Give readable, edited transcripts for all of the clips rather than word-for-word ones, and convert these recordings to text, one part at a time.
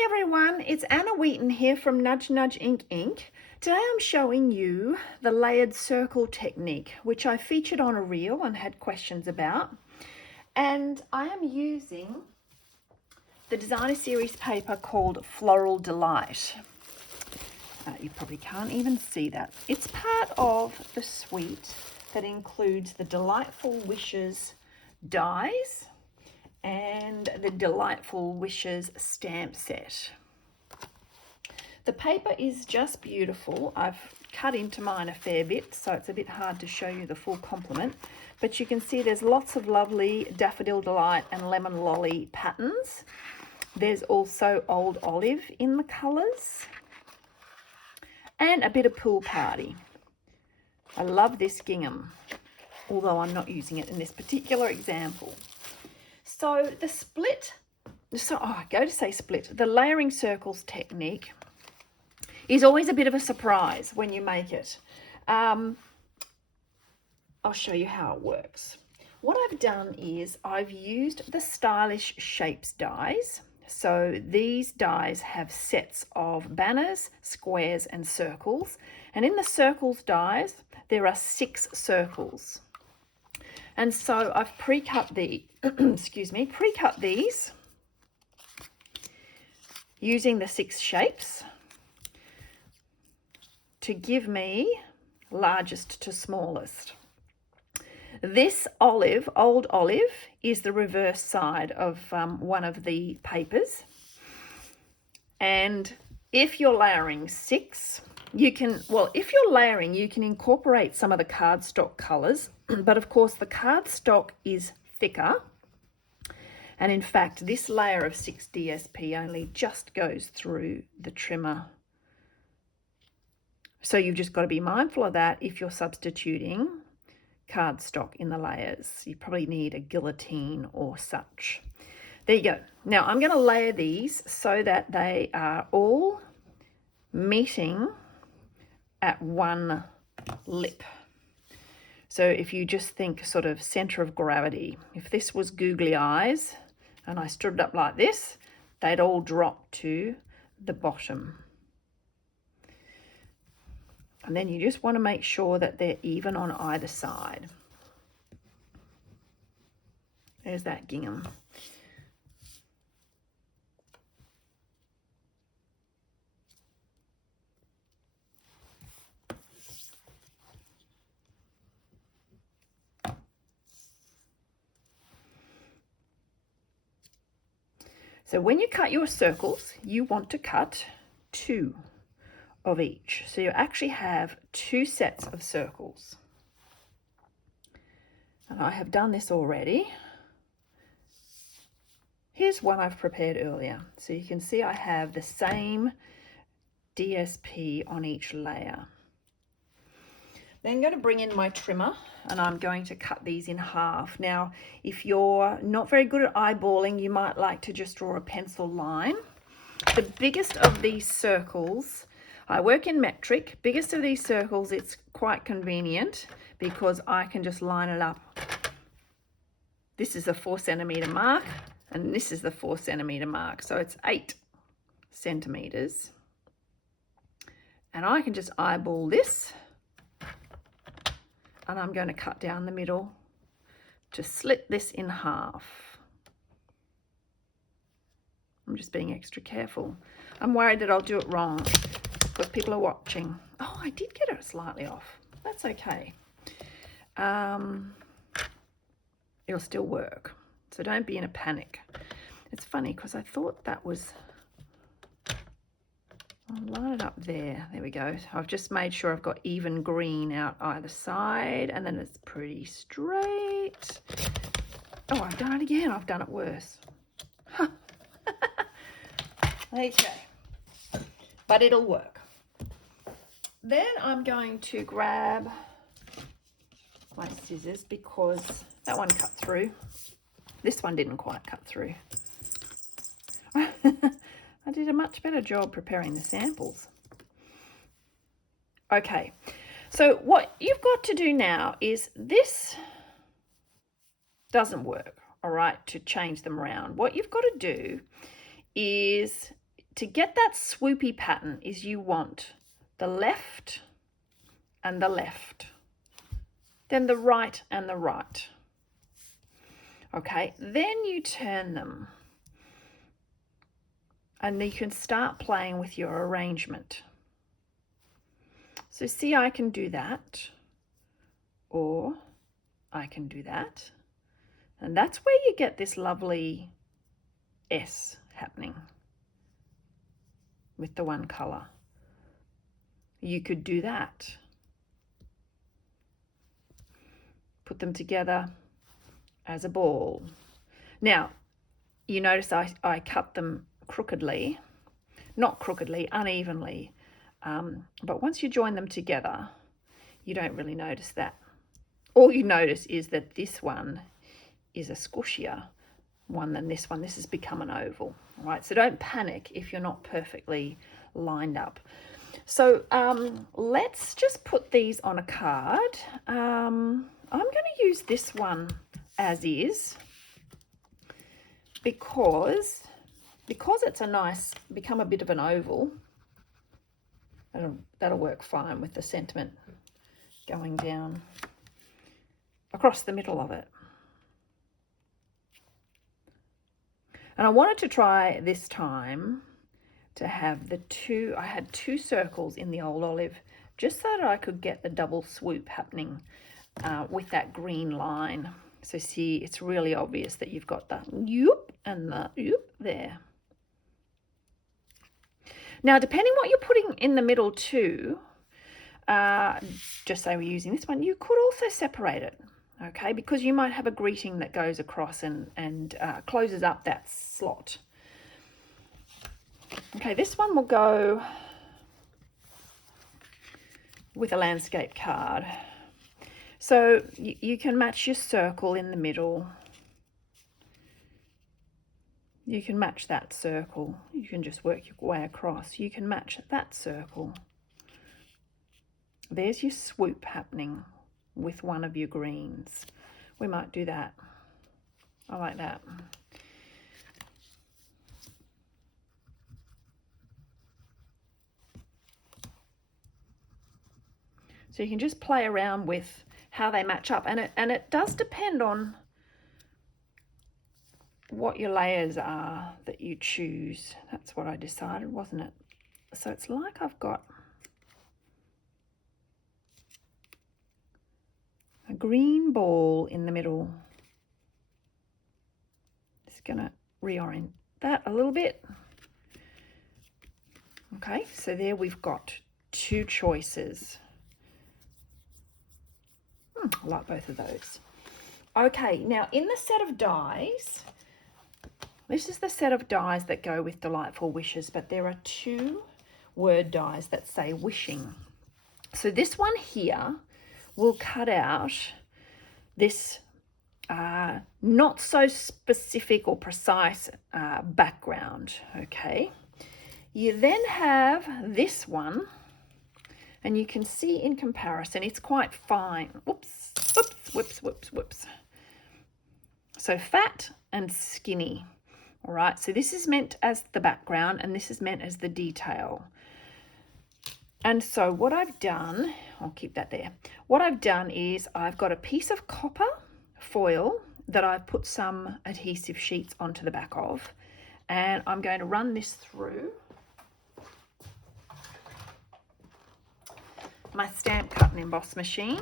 Hey everyone, it's Anna Wheaton here from Nudge Nudge Ink. Today I'm showing you the layered circle technique, which I featured on a reel and had questions about. And I am using the designer series paper called Floral Delight. You probably can't even see that. It's part of the suite that includes the Delightful Wishes dies and the Delightful Wishes stamp set. The paper is just beautiful. I've cut into mine a fair bit, so it's a bit hard to show you the full complement, but you can see there's lots of lovely Daffodil Delight and Lemon Lolly patterns. There's also Old Olive in the colours and a bit of Pool Party. I love this gingham, although I'm not using it in this particular example. So the split, the layering circles technique is always a bit of a surprise when you make it. I'll show you how it works. What I've done is I've used the Stylish Shapes dies. So these dies have sets of banners, squares and circles. And in the circles dies, there are 6 circles. And so I've pre-cut pre-cut these using the 6 shapes to give me largest to smallest. This Old Olive, is the reverse side of one of the papers. And if you're layering 6, if you're layering, you can incorporate some of the cardstock colours, but of course the cardstock is thicker. And in fact, this layer of 6 DSP only just goes through the trimmer. So you've just got to be mindful of that if you're substituting cardstock in the layers. You probably need a guillotine or such. There you go. Now I'm going to layer these so that they are all meeting at one lip. So if you just think sort of center of gravity, if this was googly eyes and I stood it up like this, they'd all drop to the bottom. And then you just want to make sure that they're even on either side. There's that gingham. So when you cut your circles, you want to cut 2 of each. So you actually have 2 sets of circles. And I have done this already. Here's one I've prepared earlier. So you can see I have the same DSP on each layer. Then I'm going to bring in my trimmer and I'm going to cut these in half. Now, if you're not very good at eyeballing, you might like to just draw a pencil line. The biggest of these circles, I work in metric. Biggest of these circles, it's quite convenient because I can just line it up. This is a 4 centimeter mark and this is the 4 centimeter mark. So it's 8 centimeters. And I can just eyeball this. And I'm going to cut down the middle to slit this in half. I'm just being extra careful. I'm worried that I'll do it wrong because people are watching. Oh, I did get it slightly off. That's okay. It'll still work. So don't be in a panic. It's funny because I thought that was... I'll line it up there. There we go. I've just made sure I've got even green out either side and then it's pretty straight. Oh, I've done it again. I've done it worse. Huh. Okay. But it'll work. Then I'm going to grab my scissors because that one cut through. This one didn't quite cut through. I did a much better job preparing the samples. Okay, so what you've got to do now is this doesn't work, all right, to change them around. What you've got to do is to get that swoopy pattern is you want the left and the left, then the right and the right. Okay, then you turn them and you can start playing with your arrangement. So see, I can do that, or I can do that. And that's where you get this lovely S happening with the one color. You could do that. Put them together as a ball. Now, you notice I cut them crookedly, not crookedly, unevenly. But once you join them together, you don't really notice that. All you notice is that this one is a squishier one than this one. This has become an oval, right? So don't panic if you're not perfectly lined up. So let's just put these on a card. I'm going to use this one as is because it's a nice, become a bit of an oval. That'll work fine with the sentiment going down across the middle of it. And I wanted to try this time to have I had two circles in the old olive, just so that I could get the double swoop happening with that green line. So see, it's really obvious that you've got the yoop and the yoop there. Now, depending what you're putting in the middle too, just say we're using this one, you could also separate it, okay? Because you might have a greeting that goes across and closes up that slot. Okay, this one will go with a landscape card. So you can match your circle in the middle. You can match that circle. You can just work your way across. You can match that circle. There's your swoop happening with one of your greens. We might do that. I like that. So you can just play around with how they match up, and it does depend on what your layers are that you choose. That's what I decided, wasn't it? So it's like I've got a green ball in the middle. Just gonna reorient that a little bit. Okay, so there we've got two choices. I like both of those. Okay, now in the set of dies, this is the set of dies that go with Delightful Wishes, but there are two word dies that say wishing. So this one here will cut out this not so specific or precise background, okay? You then have this one, and you can see in comparison, it's quite fine. Whoops, whoops, whoops, whoops, whoops. So fat and skinny. All right, so this is meant as the background and this is meant as the detail. And so what I've done, I'll keep that there. What I've done is I've got a piece of copper foil that I've put some adhesive sheets onto the back of, and I'm going to run this through my stamp cut and emboss machine.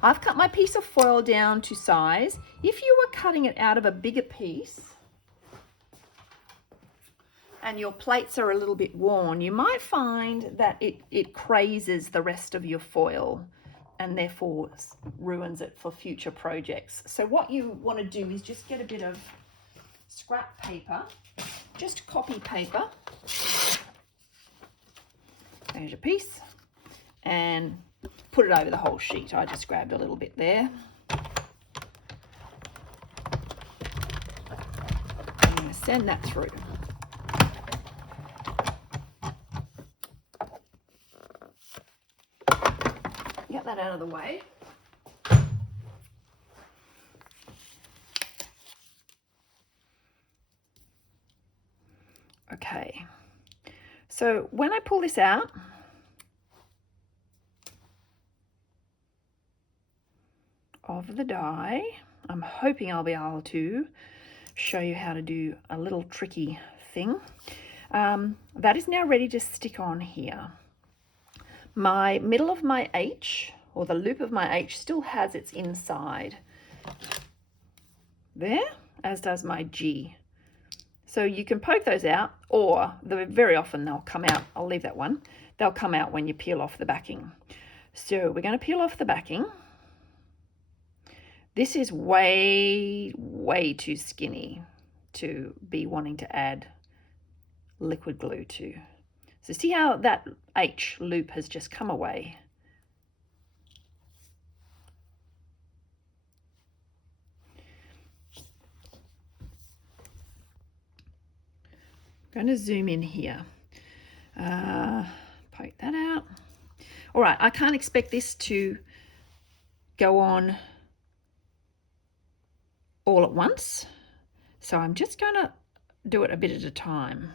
I've cut my piece of foil down to size. If you were cutting it out of a bigger piece and your plates are a little bit worn, you might find that it crazes the rest of your foil and therefore ruins it for future projects. So what you want to do is just get a bit of scrap paper, just copy paper. There's your piece, and put it over the whole sheet. I just grabbed a little bit there. I'm going to send that through. Get that out of the way. Okay, so when I pull this out, of the die, I'm hoping I'll be able to show you how to do a little tricky thing. That is now ready to stick on here. My middle of my H, or the loop of my H, still has its inside there, as does my G. So you can poke those out, or very often they'll come out. I'll leave that one. They'll come out when you peel off the backing. So we're going to peel off the backing. This is way, way too skinny to be wanting to add liquid glue to. So see how that H loop has just come away? I'm going to zoom in here. Poke that out. All right, I can't expect this to go on all at once, so I'm just going to do it a bit at a time.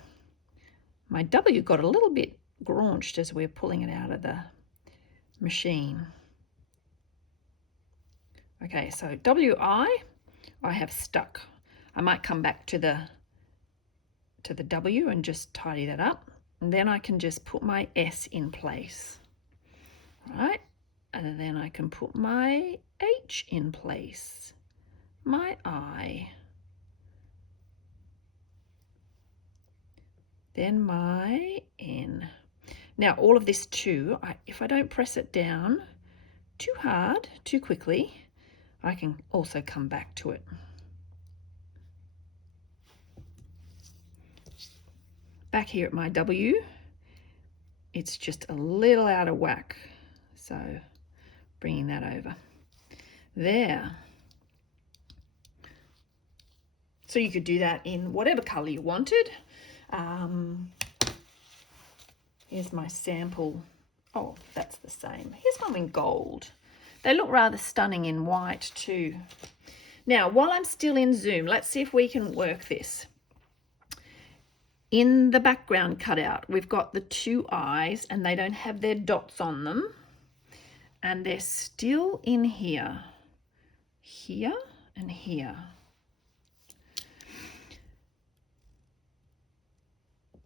My W got a little bit graunched as we're pulling it out of the machine. Okay, so WI, I have stuck. I might come back to the W and just tidy that up, and then I can just put my S in place. All right, and then I can put my H in place, my I, then my N. Now all of this too, if I don't press it down too hard, too quickly, I can also come back to it. Back here at my W, it's just a little out of whack, so bringing that over there. So you could do that in whatever color you wanted. Here's my sample. Oh, that's the same. Here's one in gold. They look rather stunning in white too. Now, while I'm still in Zoom, let's see if we can work this. In the background cutout, we've got the two eyes and they don't have their dots on them. And they're still in here, here and here.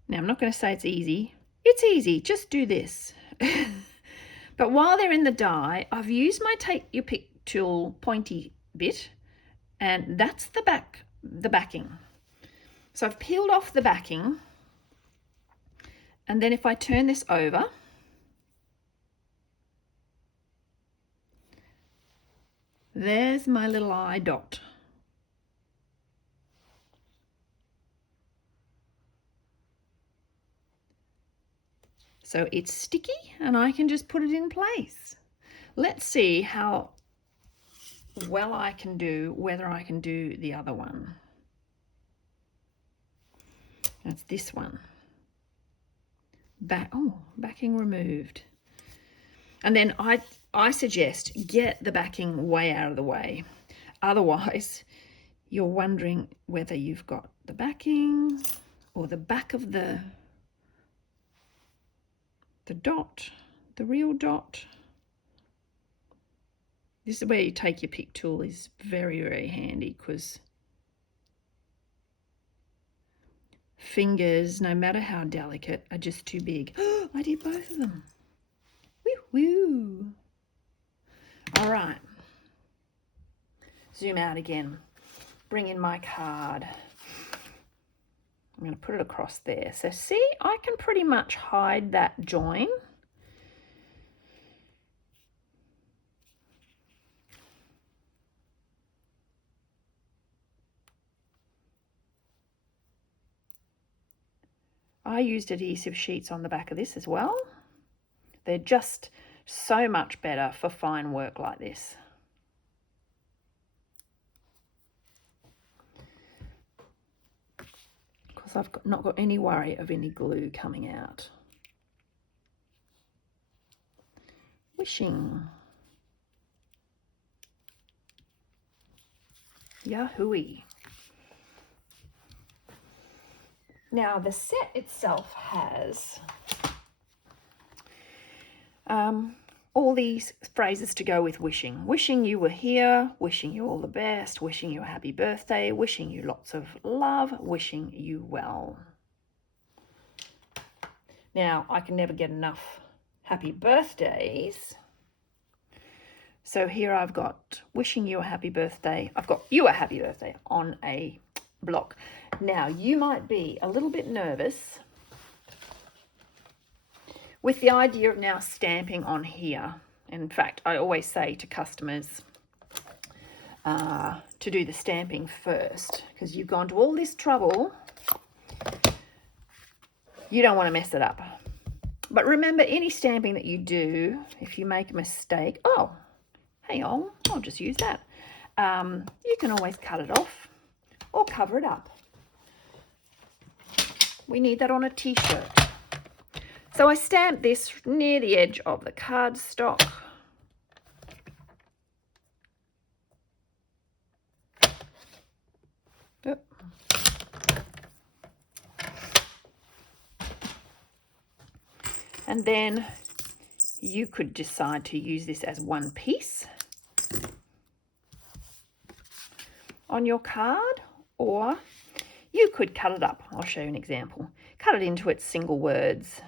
Now, I'm not going to say it's easy. It's easy, just do this. But while they're in the die, I've used my take your pick tool pointy bit, and that's the backing. So I've peeled off the backing, and then if I turn this over, there's my little eye dot. So it's sticky and I can just put it in place. Let's see how well I can do, whether I can do the other one. That's this one. Backing removed. And then I suggest get the backing way out of the way. Otherwise, you're wondering whether you've got the backing or the back of the dot, the real dot. This is where you take your pick tool is very, very handy, because fingers, no matter how delicate, are just too big. I did both of them. Woo! All right. Zoom out again. Bring in my card. I'm going to put it across there. So see, I can pretty much hide that join. I used adhesive sheets on the back of this as well. They're just so much better for fine work like this. Because I've not got any worry of any glue coming out. Wishing. Yahooey. Now the set itself has all these phrases to go with wishing. Wishing you were here, wishing you all the best, wishing you a happy birthday, wishing you lots of love, wishing you well. Now, I can never get enough happy birthdays. So here I've got wishing you a happy birthday. I've got you a happy birthday on a block. Now, you might be a little bit nervous with the idea of now stamping on here. In fact, I always say to customers to do the stamping first, because you've gone to all this trouble. You don't want to mess it up. But remember, any stamping that you do, if you make a mistake, oh, hang on, I'll just use that. You can always cut it off or cover it up. We need that on a t-shirt. So I stamped this near the edge of the cardstock. Yep. And then you could decide to use this as one piece on your card, or you could cut it up. I'll show you an example. Cut it into its single words.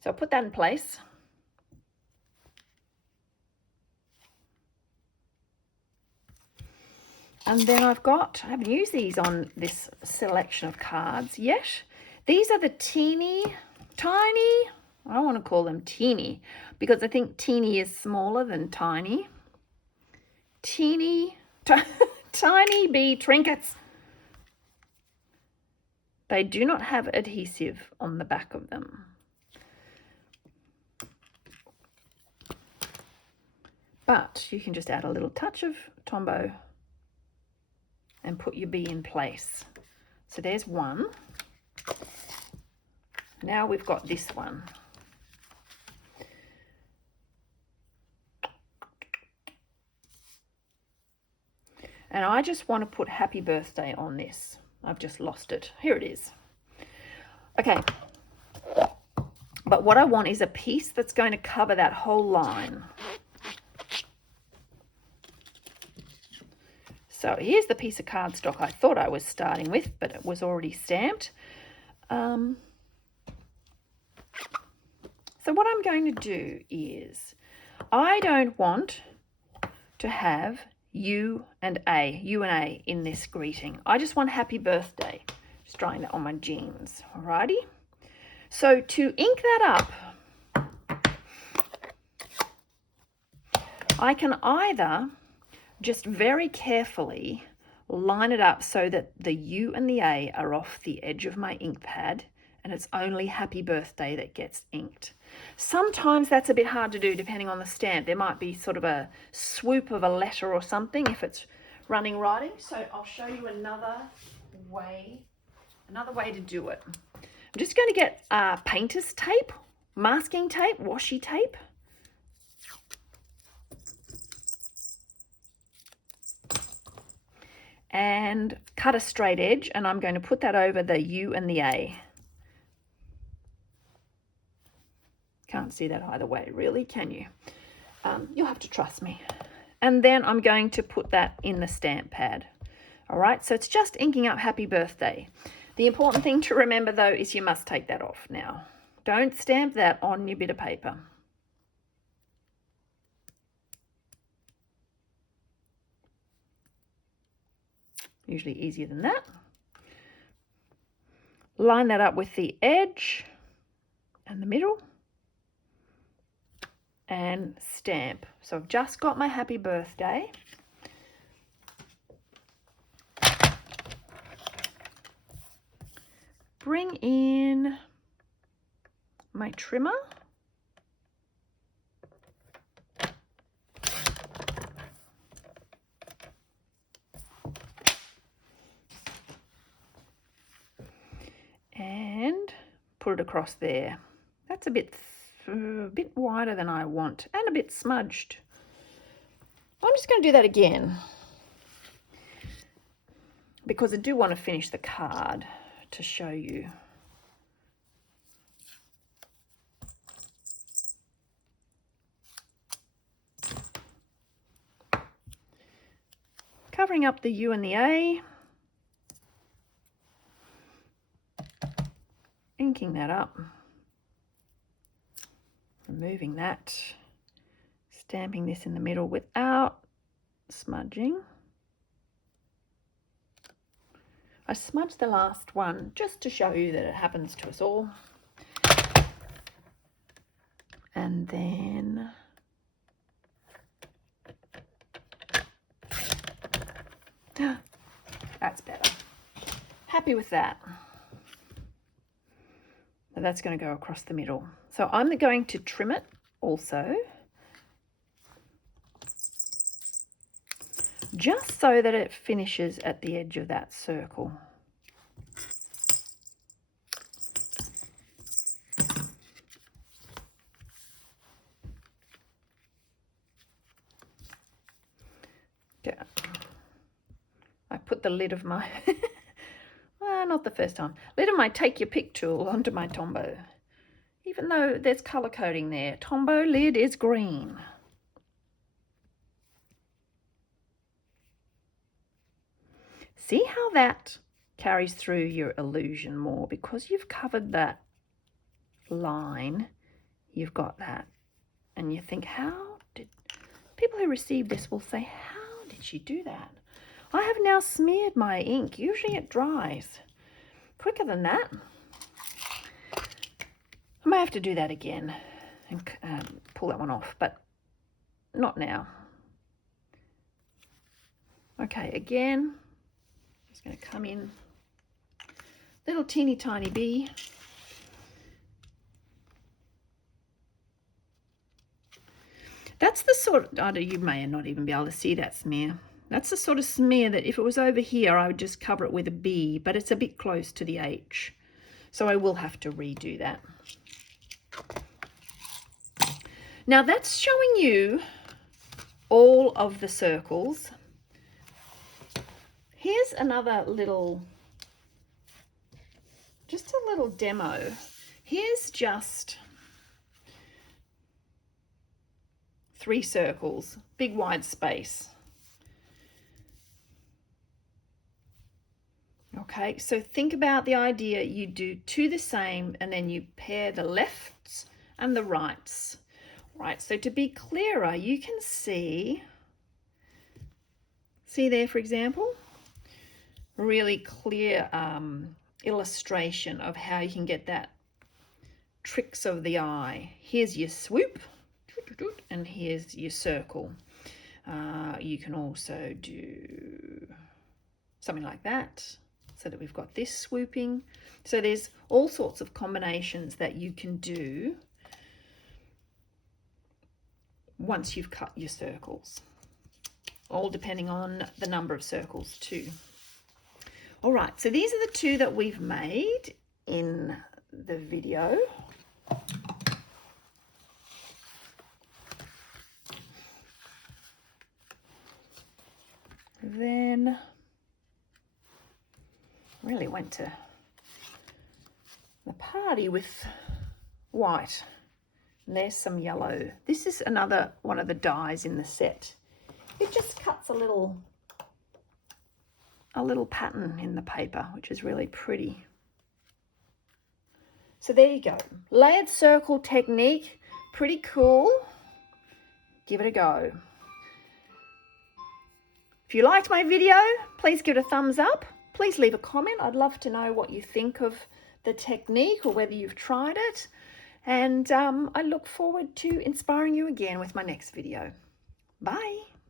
So I'll put that in place. And then I haven't used these on this selection of cards yet. These are the tiny, I don't want to call them teeny, because I think teeny is smaller than tiny. Tiny bee trinkets. They do not have adhesive on the back of them. But you can just add a little touch of Tombow and put your bee in place. So there's one. Now we've got this one. And I just want to put happy birthday on this. I've just lost it. Here it is. Okay. But what I want is a piece that's going to cover that whole line. So here's the piece of cardstock I thought I was starting with, but it was already stamped. So what I'm going to do is, I don't want to have U and A in this greeting. I just want happy birthday. Just drawing that on my jeans. Alrighty. So to ink that up, I can either just very carefully line it up so that the U and the A are off the edge of my ink pad, and it's only happy birthday that gets inked. Sometimes that's a bit hard to do depending on the stamp. There might be sort of a swoop of a letter or something if it's running writing. So I'll show you another way to do it. I'm just going to get painter's tape, masking tape, washi tape. And cut a straight edge, and I'm going to put that over the U and the A. Can't see that either way, really, can you? You'll have to trust me. And then I'm going to put that in the stamp pad. All right, so it's just inking up happy birthday. The important thing to remember, though, is you must take that off now. Don't stamp that on your bit of paper. Usually easier than that. Line that up with the edge and the middle and stamp. So I've just got my happy birthday. Bring in my trimmer. And put it across there. That's a bit wider than I want and a bit smudged. I'm just going to do that again. because I do want to finish the card to show you. Covering up the U and the A. Inking that up. Removing that. Stamping this in the middle without smudging. I smudged the last one just to show you that it happens to us all. And then that's better. Happy with that. So that's going to go across the middle. So I'm going to trim it also, just so that it finishes at the edge of that circle. Yeah. I put the lid of my, well, not the first time, lid of my Take Your Pick tool onto my Tombow. Even though there's colour coding there, Tombow lid is green. See how that carries through your illusion more, because you've covered that line, you've got that. And you think, how did, people who receive this will say, how did she do that? I have now smeared my ink. Usually it dries quicker than that. I may have to do that again and pull that one off, but not now. Okay, again, just going to come in, little teeny tiny bee. That's the sort of, you may not even be able to see that smear. That's the sort of smear that if it was over here, I would just cover it with a B, but it's a bit close to the H. So I will have to redo that. Now that's showing you all of the circles. Here's another little, just a little demo. Here's just 3 circles, big wide space. Okay, so think about the idea, you do 2 the same and then you pair the lefts and the rights. Right, so to be clearer, you can see there, for example, really clear illustration of how you can get that tricks of the eye. Here's your swoop and here's your circle. You can also do something like that, so that we've got this swooping. So there's all sorts of combinations that you can do once you've cut your circles, all depending on the number of circles too. All right, so these are the 2 that we've made in the video. Then really went to the party with white. And there's some yellow. This is another one of the dies in the set. It just cuts a little pattern in the paper, which is really pretty. So there you go. Layered circle technique, pretty cool. Give it a go. If you liked my video, please give it a thumbs up. Please leave a comment. I'd love to know what you think of the technique or whether you've tried it. And I look forward to inspiring you again with my next video. Bye.